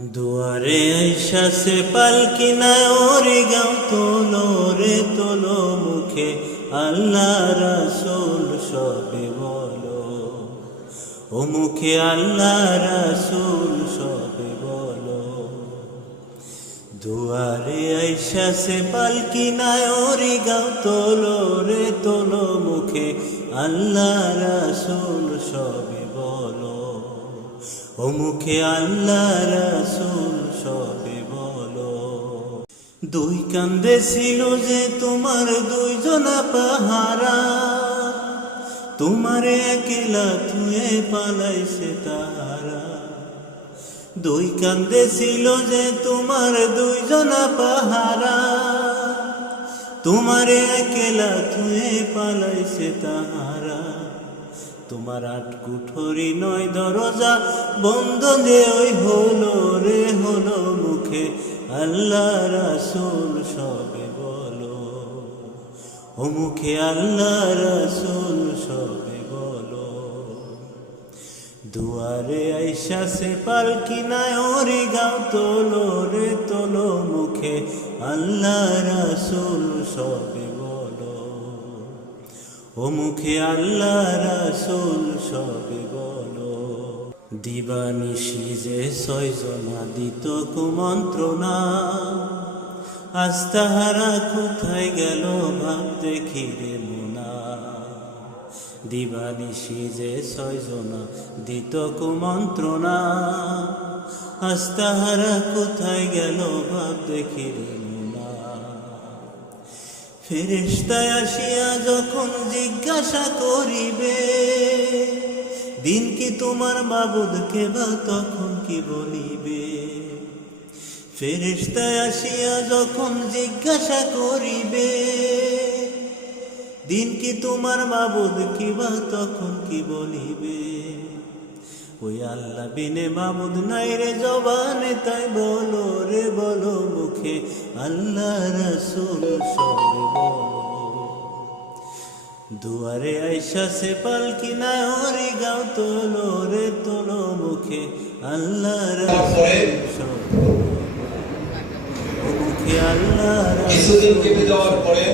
দুয়ারে আইসা সে পালকি না ওরে গাও তোলো রে, তোলো মুখে। আল্লাহ রাসূল সবে বলো। ও মুখে আল্লাহ রাসূল সবে বলো। দুয়ারে আইসা সে পালকি না ওরে গাও তোলো রে, তোলো মুখে। আল্লাহ রাসূল সবে বলো। ও মুখে আল্লাহ রাসূল সবে বলো। দুই কান্দে ছিল যে তোমার দুইজনা পাহারা। তোমারে একলা থুয়ে পালাইছে তাহারা দুই কান্দে ছিল যে তোমার দুইজনা পাহারা। তোমারে একলা থুয়ে পালাইছে তাহারা তোমার আট কুঠরি নয় দরজা, বন্ধ যে ওই হলো রে, হলো মুখে। আল্লাহ রাসূল সবে বলো। ও মুখে আল্লাহ রাসূল সবে বলো। দুয়ারে আইসা সে পালকি নাই ওরে গাও তোলো রে, তোলো মুখে। আল্লাহ রাসূল সবে বলো। ও মুখে আল্লাহ রাসূল সবে বলো। দিবানিশি যে ছয়জনা দিত কুমন্ত্রণা। আজ তাহারা কোথায় গেল ভাব দেখি মোনা। দিবানিশি যে ছয়জনা দিত কুমন্ত্রণা। আজ তাহারা কোথায় গেল ভাব দেখি রে ফেরেশতায় আসিয়া যখন জিজ্ঞাসা করিবে, দিন কি তোমার বাবুদকে বা তখন কি বলিবে? ফেরেশতায় আসিয়া যখন জিজ্ঞাসা করিবে, দিন কি তোমার মাবুদ কি বা তখন কি বলিবে? ওই আল্লাহ বিনে মাবুদ নাই রে জবানে, তাই বলো রে, বলো মুখে, আল্লাহ রসুল বলো দুয়ারে আইসা সে পালকি না ওরে গাও তোলো রে তোলো মুখে আল্লাহ মুখে আল্লাহ কিছুদিন কেটে যাওয়ার পরে